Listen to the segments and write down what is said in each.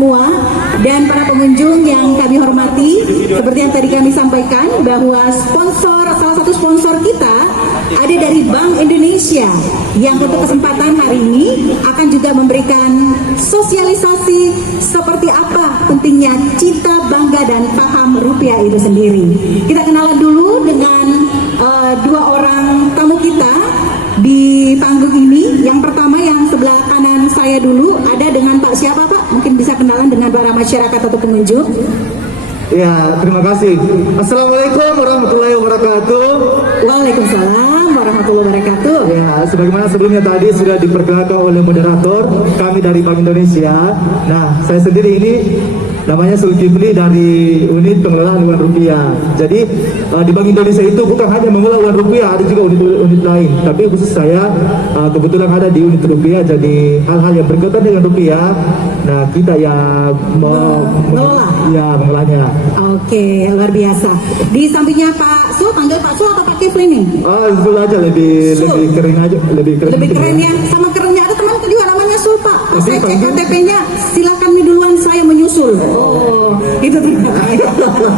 semua dan para pengunjung yang kami hormati. Seperti yang tadi kami sampaikan bahwa salah satu sponsor kita ada dari Bank Indonesia yang untuk kesempatan hari ini akan juga memberikan sosialisasi seperti apa pentingnya cinta, bangga dan paham rupiah itu sendiri. Kita kenalan dulu dengan dua orang tamu kita di panggung ini. Yang pertama yang sebelah kanan saya dulu ada dengan Pak siapa Pak? Mungkin bisa kenalan dengan para masyarakat atau pengunjung. Ya, terima kasih. Assalamualaikum warahmatullahi wabarakatuh. Waalaikumsalam warahmatullahi wabarakatuh. Ya, sebagaimana sebelumnya tadi sudah diperkenalkan oleh moderator, kami dari Bank Indonesia. Nah, saya sendiri ini namanya Zulkifli dari unit pengelolaan uang rupiah. Jadi di Bank Indonesia itu bukan hanya mengelola uang rupiah, ada juga unit lain. Tapi khusus saya kebetulan ada di unit rupiah. Jadi hal-hal yang berkaitan dengan rupiah, nah kita yang mengelolanya. Oke, luar biasa. Di sampingnya Pak Sul, panggil Pak Sul atau Pak Kifli nih? Sul aja lebih keren aja, lebih keren ya. Sama kerennya ada teman juga namanya Sul Pak. Pas saya cek KTP-nya, silakan nih duluan saya menyusul. Oh, itu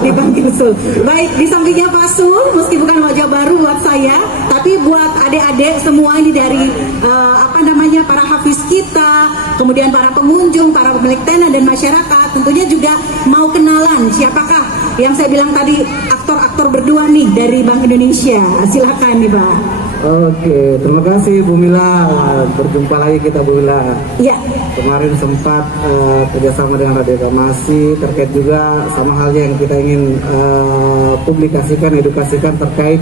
dipanggil Sul. Baik, di sampingnya Pak Sul, meski bukan wajah baru buat saya, tapi buat adik-adik semua ini dari para hafiz kita, kemudian para pengunjung, para pemilik tenan dan masyarakat, tentunya juga mau kenalan siapakah yang saya bilang tadi aktor-aktor berdua nih dari Bank Indonesia. Silakan nih Pak. Oke, terima kasih Bu Mila. Berjumpa lagi kita Bu Mila. Iya. Kemarin sempat kerjasama dengan Radio Kamasi terkait juga sama halnya yang kita ingin publikasikan, edukasikan terkait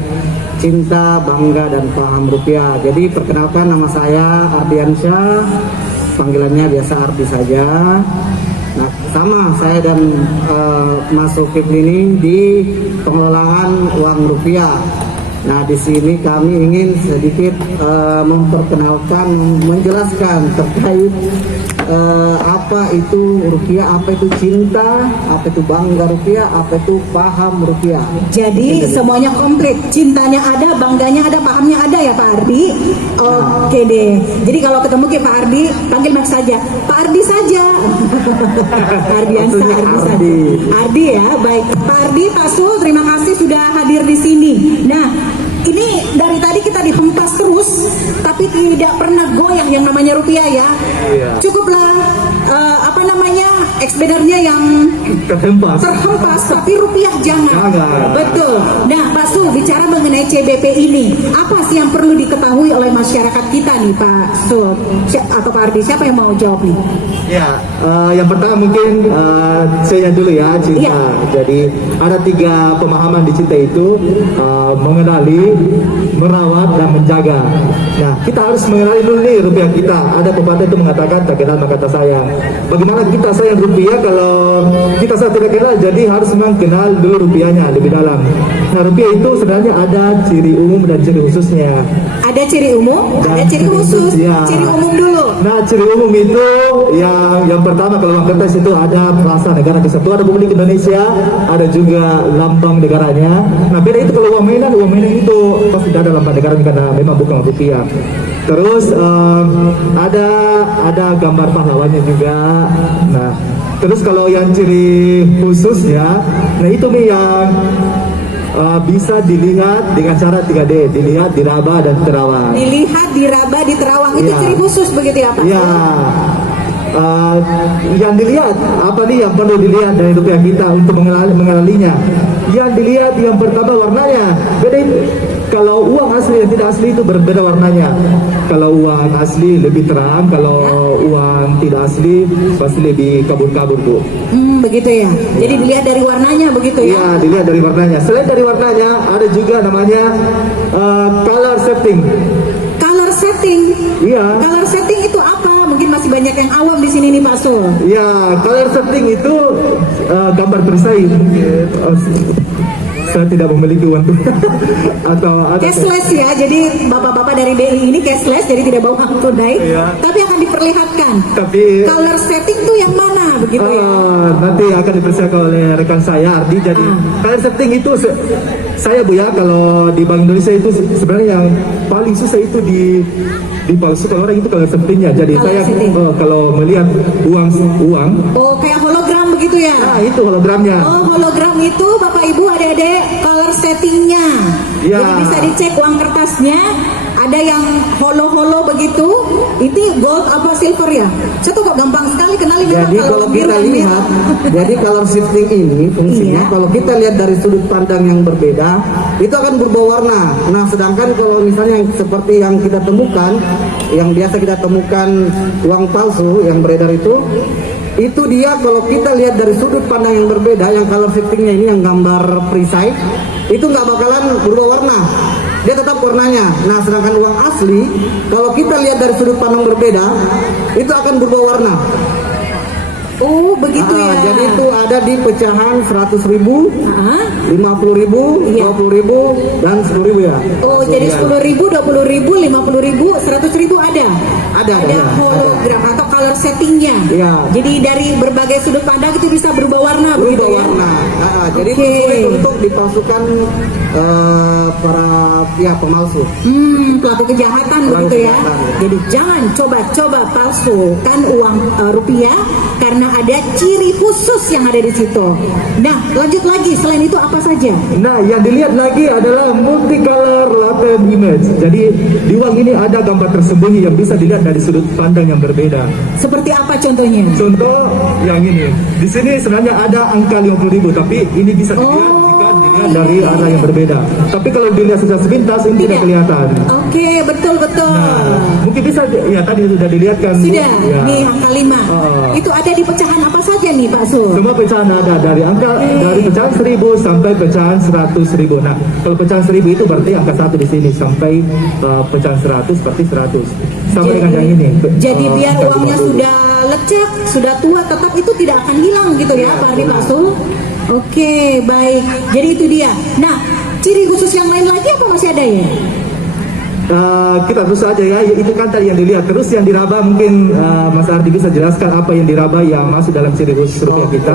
cinta, bangga dan paham rupiah. Jadi perkenalkan, nama saya Ardiansyah, panggilannya biasa Ardi saja. Nah, sama saya dan Mas Zulkifli ini di pengelolaan uang rupiah. Nah, di sini kami ingin sedikit memperkenalkan, menjelaskan terkait apa itu rupiah, apa itu cinta, apa itu bangga rupiah, apa itu paham rupiah. Jadi semuanya komplit, cintanya ada, bangganya ada, pahamnya ada ya Pak Ardi. Oke deh. Jadi kalau ketemu ke Pak Ardi, panggil Max saja. Pak Ardi saja. Ardiansyah, Ardi saja. Ardi ya, baik. Pak Ardi, Pak Sul, terima kasih sudah hadir di sini. Nah, ini dari tadi kita dihempas terus, tapi tidak pernah goyah yang namanya rupiah ya. Iya. Cukuplah ekspedarnya yang terhempas, tapi rupiah jangan. Betul. Nah, Pak Sul, bicara mengenai CBP ini, apa sih yang perlu diketahui oleh masyarakat kita nih, Pak Sul atau Pak Ardi? Siapa yang mau jawab nih? Ya, yang pertama mungkin saya dulu ya, cinta. Iya. Jadi ada 3 pemahaman di cinta itu, mengenali, merawat dan menjaga. Nah, kita harus mengenali dulu nih rupiah kita. Ada pepatah itu mengatakan tak kenal maka tak sayang. Bagaimana kita sayang rupiah kalau kita sangat tidak kenal? Jadi harus mengenal dulu rupiahnya lebih dalam. Nah, rupiah itu sebenarnya ada ciri umum dan ciri khususnya. Ada ciri umum, ada ciri khusus. Ya. Ciri umum dulu. Nah, ciri umum itu yang pertama kalau uang kertas itu ada Plaza Negara Kesatuan Republik Indonesia, ada juga lambang negaranya. Nah, beda itu kalau uang mainan itu pasti ada lambang negara karena memang bukan rupiah. Terus ada gambar pahlawannya juga. Nah, terus kalau yang ciri khusus ya, nah itu nih yang bisa dilihat dengan cara 3D, dilihat, diraba dan terawang. Dilihat, diraba, diterawang itu Ya. Ciri khusus begitu ya Pak? Ya. Yang dilihat apa nih yang perlu dilihat dari rupiah kita untuk mengenalinya? Yang dilihat yang pertama warnanya. Beda kalau uang asli dan tidak asli itu berbeda warnanya. Kalau uang asli lebih terang, kalau uang tidak asli pasti lebih kabur-kabur Bu. Begitu ya. Jadi dilihat dari warnanya begitu ya? Iya, dilihat dari warnanya. Selain dari warnanya, ada juga namanya color setting. Color setting. Iya. Color setting itu apa? Mungkin masih banyak yang awam di sini nih Pak Sul. Ya, color setting itu gambar bersaing. saya tidak memiliki uang atau Cashless ya, jadi bapak-bapak dari BI ini cashless, jadi tidak bawa uang tunai, Iya. tapi akan diperlihatkan. Tapi Color setting tuh yang mana begitu ya? nanti akan dipersiapkan oleh rekan saya Ardi. Jadi color setting itu saya Bu ya, kalau di Bank Indonesia itu sebenarnya yang paling susah itu di palsu kalau orang itu color settingnya. Jadi Color saya setting. kalau melihat uang Oh, kayak hologram begitu ya? itu hologramnya. Oh, hologram itu Bapak Ibu adik-adik color settingnya. Ya. Jadi bisa dicek uang kertasnya. Ada yang holo-holo begitu. Ini gold apa silver ya? Saya tuh kok gampang sekali kenalin memang Jadi kalau biru kita kan biru. lihat, jadi color shifting ini fungsinya, Iya. kalau kita lihat dari sudut pandang yang berbeda, itu akan berubah warna. Nah, sedangkan kalau misalnya yang seperti yang kita temukan, yang biasa kita temukan uang palsu yang beredar itu dia kalau kita lihat dari sudut pandang yang berbeda, yang color shiftingnya ini yang gambar perisai, itu nggak bakalan berubah warna. Dia tetap warnanya. Nah, sedangkan uang asli, kalau kita lihat dari sudut pandang berbeda, itu akan berubah warna. Oh, begitu ya. Jadi itu ada di pecahan 100.000, Ah. 50.000, Iya. 20.000, dan 10.000 ya. Oh, jadi 10.000, 20.000, 50.000, 100.000 ada. Ada, ya, hologram atau color settingnya. Iya. Jadi dari berbagai sudut pandang itu bisa berubah warna begitu Berubah ya. warna. Jadi Oke. itu sulit untuk dipalsukan para pihak pemalsu. Pelaku kejahatan Pelaku begitu ya. kejahatan, ya. Jadi jangan coba-coba palsukan uang rupiah karena ada ciri khusus yang ada di situ. Nah, lanjut lagi. Selain itu apa saja? Nah, yang dilihat lagi adalah multicolor latent image. Jadi di uang ini ada gambar tersembunyi yang bisa dilihat dari sudut pandang yang berbeda. Seperti apa contohnya? Contoh yang ini. Di sini sebenarnya ada angka 50.000, tapi ini bisa dilihat jika dilihat dari arah yang berbeda. Tapi kalau dilihat secara sepintas ini tidak kelihatan. Oke, betul-betul. Nah, mungkin bisa ya tadi sudah dilihat kan. Sudah, Ya. nih angka 5. Itu ada di pecahan apa saja nih Pak Sul? Semua pecahan ada dari dari pecahan 1.000 sampai pecahan 100.000. Nah, kalau pecahan 1.000 itu berarti angka 1 di sini sampai pecahan 100 berarti 100. Sama dengan yang ini. Jadi biar angka uangnya 50. sudah lecek, sudah tua, tetap itu tidak akan hilang gitu ya Pak Ardi Pak Sul? Oke, baik. Jadi itu dia. Nah, ciri khusus yang lain lagi apa masih ada ya? Kita terus aja ya, itu kan tadi yang dilihat. Terus yang diraba mungkin Mas Ardi bisa jelaskan apa yang diraba yang masuk dalam ciri khusus rupiah kita.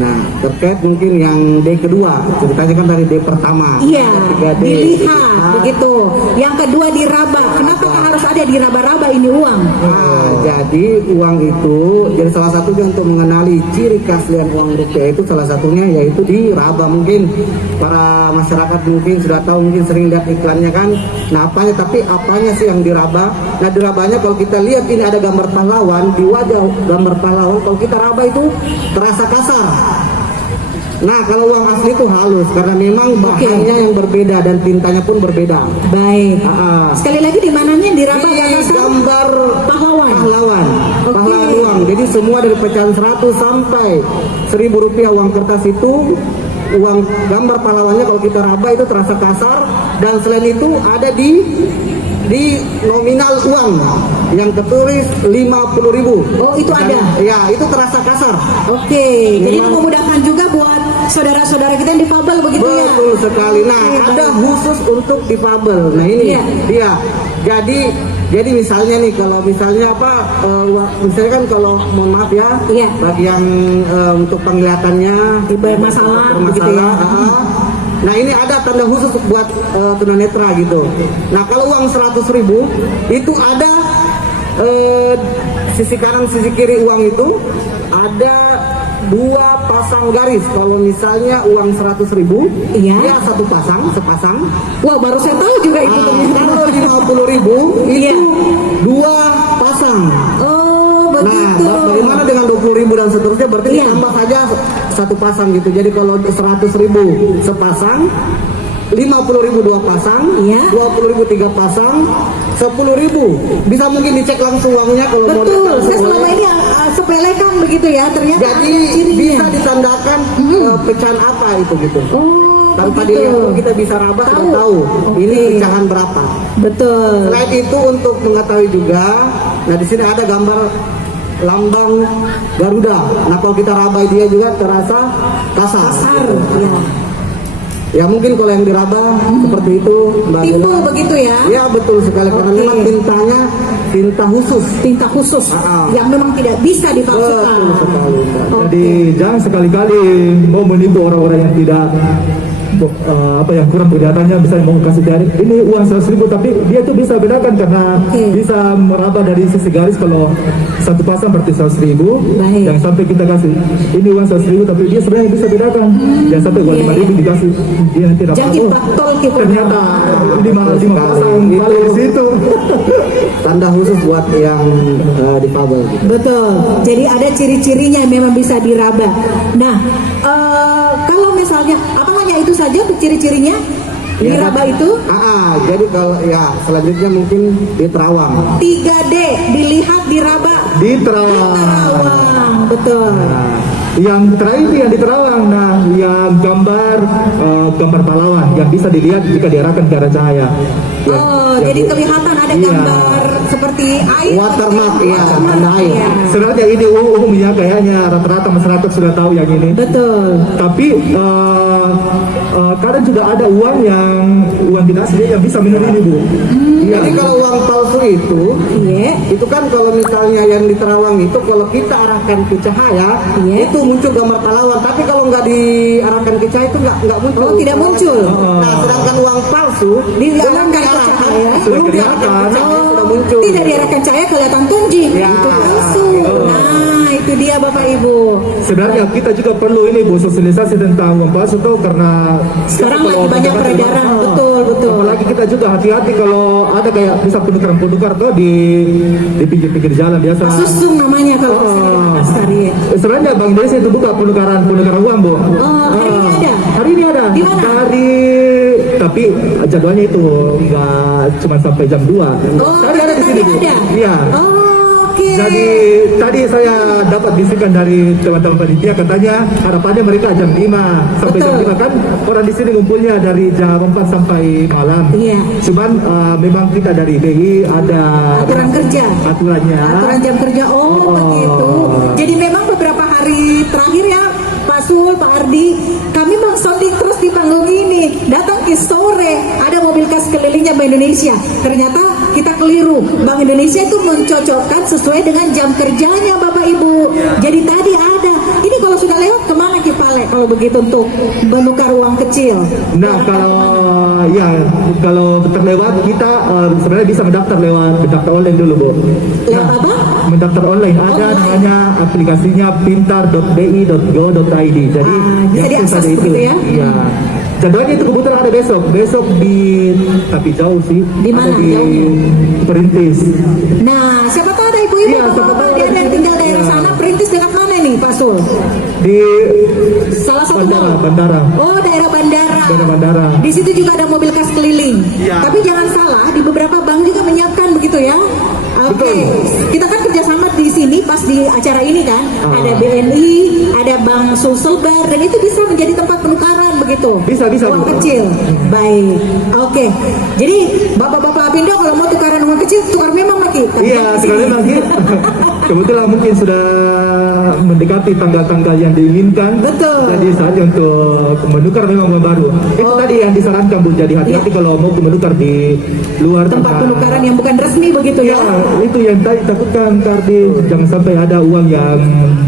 Nah, terkait mungkin yang D kedua, ceritanya kan dari D pertama. Iya, Ketiga D. dilihat begitu. Yang kedua diraba. Kenapa harus ada diraba-raba ini uang? Nah, jadi uang itu, jadi salah satunya untuk mengenali ciri keaslian uang rupiah itu salah satunya yaitu diraba. Mungkin para masyarakat mungkin sudah tahu, mungkin sering lihat iklannya kan. Nah, tapi apanya sih yang diraba? Nah, dirabanya kalau kita lihat ini ada gambar pahlawan, di wajah gambar pahlawan kalau kita raba itu terasa kasar. Nah, kalau uang asli itu halus karena memang bahannya yang berbeda dan tintanya pun berbeda. Baik. Ah. Sekali lagi di mananya diraba Di nggak kasar? gambar Pahlawan. pahlawan uang. Jadi semua dari pecahan 100 sampai 1.000 rupiah uang kertas itu, uang gambar pahlawannya kalau kita raba itu terasa kasar. Dan selain itu ada di nominal uang yang tertulis 50.000. Oh, itu ada? Ya, itu terasa kasar. Oke, jadi Memang- memudahkan juga buat saudara-saudara kita yang difabel begitu ya? Betul sekali. Nah, Oke, ada baik. khusus untuk difabel. Nah, ini Iya. dia. Jadi misalnya nih, kalau misalnya misalnya kan kalau mohon maaf ya, Iya. bagi yang untuk penglihatannya Bermasalah, begitu ya. Nah, ini ada tanda khusus buat tunanetra gitu. Nah, kalau uang 100.000 itu ada sisi kanan sisi kiri uang itu ada 2 pasang garis. Kalau misalnya uang 100.000, Iya. dia sepasang. Wah, baru saya tahu juga itu ternyata. Kalau 50.000 Iya. itu 2 pasang. Oh, Nah, begitu. bagaimana dengan 20.000 dan seterusnya? Berarti Iya. ditambah saja 1 pasang gitu. Jadi kalau 100.000 sepasang, 50.000 2 pasang, Iya. 20.000 3 pasang, 10.000 bisa mungkin dicek langsung uangnya kalau mau Betul, dicek saya boleh. selama ini sepelekan begitu ya, ternyata Jadi ada cirinya. bisa ditandakan pecahan apa itu gitu. Oh, Tanpa begitu. dilihat pun kita bisa raba sudah Tahu. tahu Oke. ini pecahan berapa. Betul. Selain itu untuk mengetahui juga, nah di sini ada gambar lambang Garuda. Nah, kalau kita rabai dia juga terasa kasar. Kasar, ya. Ya mungkin kalau yang diraba seperti itu Mbak Tipu Bella. begitu ya? Ya betul sekali karena Oke. memang tintanya tinta khusus. Tinta khusus Ah. yang memang tidak bisa dipalsukan. Betul sekali Mbak. Jadi jangan sekali-kali mau menipu orang-orang yang tidak apa yang kurang kelihatannya, bisa mau kasih jari ini uang 100.000, tapi dia tuh bisa bedakan karena Oke. bisa meraba dari sisi garis. Kalau satu pasang berarti 100.000, Baik. yang sampai kita kasih ini uang 100.000, tapi dia sebenarnya bisa bedakan. Yang sampai uang Iya, 5.000 dikasih, dia tidak Jadi tahu. baktol kita. Ternyata lima pasang Itu. kali di situ. Tanda khusus buat yang difabel gitu. Betul. Jadi ada ciri-cirinya yang memang bisa diraba. Nah, kalau misalnya apa hanya itu saja ciri-cirinya diraba itu? Jadi kalau ya selanjutnya mungkin di Terawang. 3D dilihat diraba Di Terawang. Terawang, betul. Nah, yang terakhir yang di Terawang, nah yang gambar pahlawan yang bisa dilihat jika diarahkan ke arah cahaya. Jadi kelihatan ada Iya. gambar seperti air. Watermark, seperti ya, watermark, tanda air. ya. Sebenarnya ini umumnya kayaknya rata-rata masyarakat sudah tahu yang ini. Betul. Tapi kadang juga ada uang tidak asli yang bisa meniru ini, Bu. Jadi kalau uang palsu Iya. itu kan kalau misalnya yang di Terawang itu kalau kita arahkan ke cahaya Iya. itu muncul gambar pahlawan, tapi kalau nggak diarahkan ke cahaya itu nggak muncul. Oh, tidak muncul. Nah, sedangkan uang palsu Diarahkan ke cahaya. belum diarahkan ke cahaya sudah muncul. Tidak diarahkan cahaya kelihatan tunjing. Ya. Itu palsu. Nah, itu dia Bapak Ibu. Sebenarnya kita juga perlu ini, Bu, sosialisasi tentang uang palsu tuh, karena Sekarang kalau lagi banyak mendapatkan peredaran. uang, Betul. apalagi kita juga hati-hati kalau ada kayak bisa penukaran tuh di pinggir-pinggir jalan biasa. Susung namanya kalau misalnya kasar ya. Sebenarnya Bank Indonesia itu buka penukaran uang, Bu. Hari ini ada? Hari ini ada. Di mana? Tapi jadwalnya itu nggak cuma sampai jam 2. Tadi ada di sini, Bu. Ada. Iya. Oke. Jadi tadi saya dapat bisikan dari teman-teman panitia, katanya harapannya mereka jam 5 sampai jam Betul. 5 kan orang di sini ngumpulnya dari jam 4 sampai malam. Iya. Cuman memang kita dari BI ada Aturan kerja. aturannya. Aturan jam kerja. Oh, begitu. Jadi memang beberapa hari terakhir ya Pak Sul, Pak Ardi, kami Bang Sodik terus di panggung ini. Datang ke sore, ada mobil khas kelilingnya Bank Indonesia. Ternyata kita keliru. Bank Indonesia itu mencocokkan sesuai dengan jam kerjanya Bapak Ibu. Jadi tadi ada. Ini kalau sudah lewat kemana Kipale kalau begitu untuk menukar uang kecil? Nah, kalau terlewat kita sebenarnya bisa mendaftar online dulu, Bu. Lewat apa? Mendaftar online ada Online. namanya aplikasinya pintar.bi.go.id. Jadi bisa yang diakses ada itu. begitu ya? Iya. Jadwalnya itu kebetulan ada besok tapi jauh sih. Di mana Ada di jauhnya? Perintis. Nah, siapa tahu ada ibu-ibu Iya, siapa tahu dia ada yang tinggal daerah iya. sana, Perintis dekat mana nih Pak Sul? Di Salah satu mall. bandara. Oh, daerah bandara. Bandara. Di situ juga ada mobil khas keliling. Iya. Tapi jangan salah, di beberapa bank juga menyiapkan begitu ya. Oke, kita kan kerjasama di sini pas di acara ini kan, ada BNI, ada Bank Sulselbar, dan itu bisa menjadi tempat penukaran begitu. Bisa, Uang Bu. kecil. Baik. Oke. Jadi bapak-bapak Apindo kalau mau tukaran uang kecil, tukar memang Maki. Iya, sebenarnya nanti kebetulan mungkin sudah mendekati tanggal-tanggal yang diinginkan. Betul. Jadi saatnya untuk menukar memang uang baru. Itu tadi yang disarankan, Bu. Jadi hati-hati kalau mau menukar di luar Tempat penukaran yang bukan resmi begitu ya. Ya, itu yang tadi takutkan tadi jangan sampai ada uang yang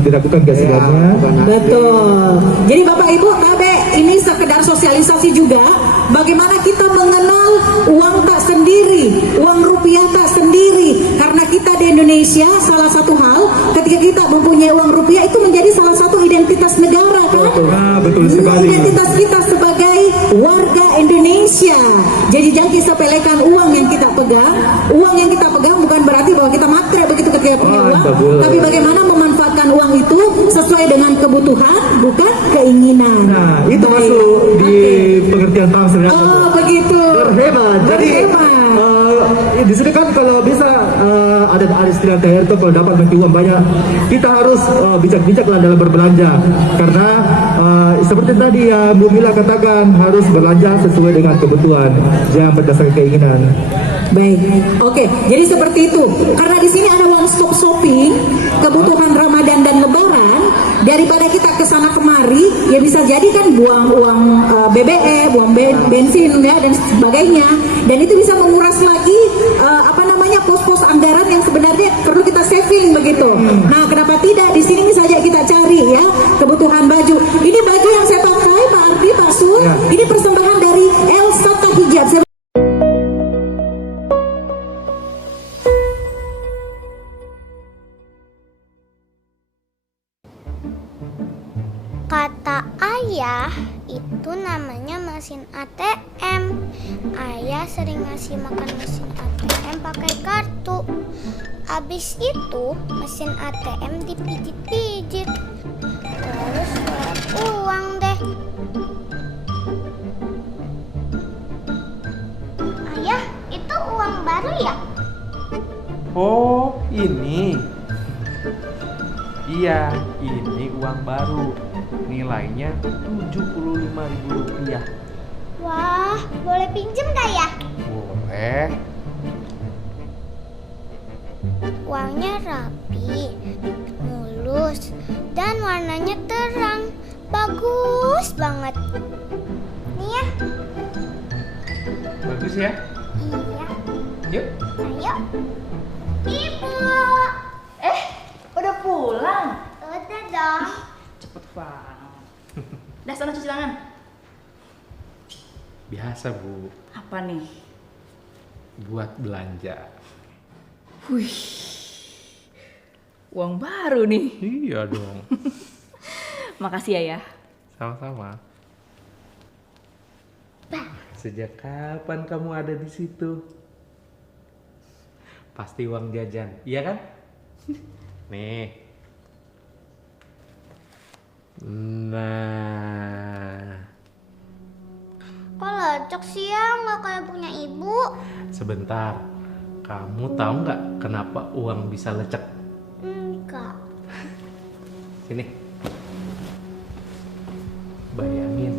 dilakukan keasilannya. Betul. Jadi Bapak Ibu, Tabe, ini sekedar sosialisasi juga bagaimana kita mengenal uang tak sendiri, uang rupiah tak sendiri. Karena kita di Indonesia salah satu hal ketika kita mempunyai uang rupiah itu menjadi salah satu identitas negara kan? Nah, betul sekali. Identitas kita sebagai warga Indonesia. Jadi jangan kita sepelekan uang yang kita pegang. Uang yang kita pegang bukan berarti bahwa kita matre begitu ketika punya uang, tapi bagaimana memanfaatkan uang itu sesuai dengan kebutuhan, bukan keinginan. Nah, itu masuk di pengertian paham sebenarnya. Oh, begitu. Berhemat. Jadi di sini kan kalau bisa ada istilah THR itu kalau dapat bantu uang banyak, kita harus bijak-bijak lah dalam berbelanja. Karena seperti tadi yang Bu Mila katakan harus belanja sesuai dengan kebutuhan, jangan berdasarkan keinginan. Baik, oke. Jadi seperti itu. Karena di sini ada one stop shopping kebutuhan Ramadan dan Lebaran. Daripada kita ke sana kemari, ya bisa jadi kan buang uang BBM, buang bensin ya dan sebagainya. Dan itu bisa menguras lagi pos-pos anggaran yang sebenarnya perlu kita saving begitu. Nah, kenapa tidak di sini saja kita cari ya kebutuhan baju. Ini baju yang saya pakai, Pak Ardi, Pak Sul. Ya. Ini persembahan dari Elsa Hijab. Kata ayah, itu namanya mesin ATM. Ayah sering ngasih makan mesin ATM pakai kartu. Abis itu mesin ATM dipijit-pijit. Terus keluar uang deh. Ayah, itu uang baru ya? Oh, ini. Iya, ini uang baru. Nilainya Rp75.000. Wah, boleh pinjem gak ya? Boleh. Uangnya rapi, mulus, dan warnanya terang. Bagus banget. Nih ya. Bagus ya? Iya. Yuk. Ayo. Ibu. Udah pulang? Udah dong. Cepet banget. Dah sana cuci tangan. Biasa, Bu. Apa nih? Buat belanja. Wih, uang baru nih. Iya dong. Makasih ya. Sama-sama. Sejak kapan kamu ada di situ? Pasti uang jajan, iya kan? Nih. Nah, Kok lecek sih ya, nggak kayak punya ibu? sebentar. Kamu tahu nggak kenapa uang bisa lecek? Enggak. Sini. Bayangin,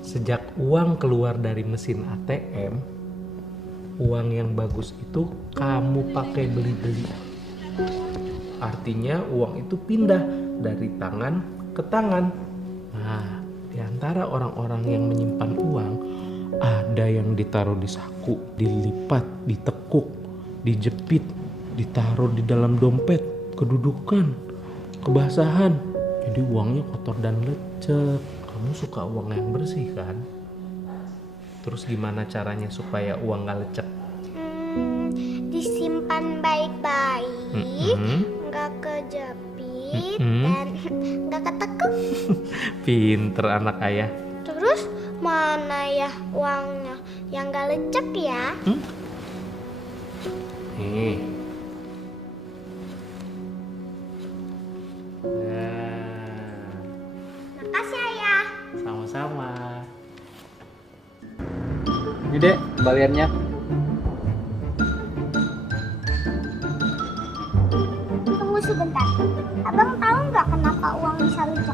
sejak uang keluar dari mesin ATM, uang yang bagus itu kamu pakai beli-beli. Artinya uang itu pindah dari tangan ke tangan. Nah, di antara orang-orang yang menyimpan uang, ada yang ditaruh di saku, dilipat, ditekuk, dijepit, ditaruh di dalam dompet, kedudukan, kebasahan. Jadi uangnya kotor dan lecek. Kamu suka uang yang bersih kan? Terus gimana caranya supaya uang gak lecek? Disimpan baik-baik, nggak kejepit, dan nggak ketekuk. Pinter anak ayah. Terus mana ya uangnya yang nggak lecek ya? Nih. Nah, Makasih ayah. sama-sama. Ini dek kembaliannya. Tunggu sebentar. Abang tahu nggak kenapa uang bisa lecek?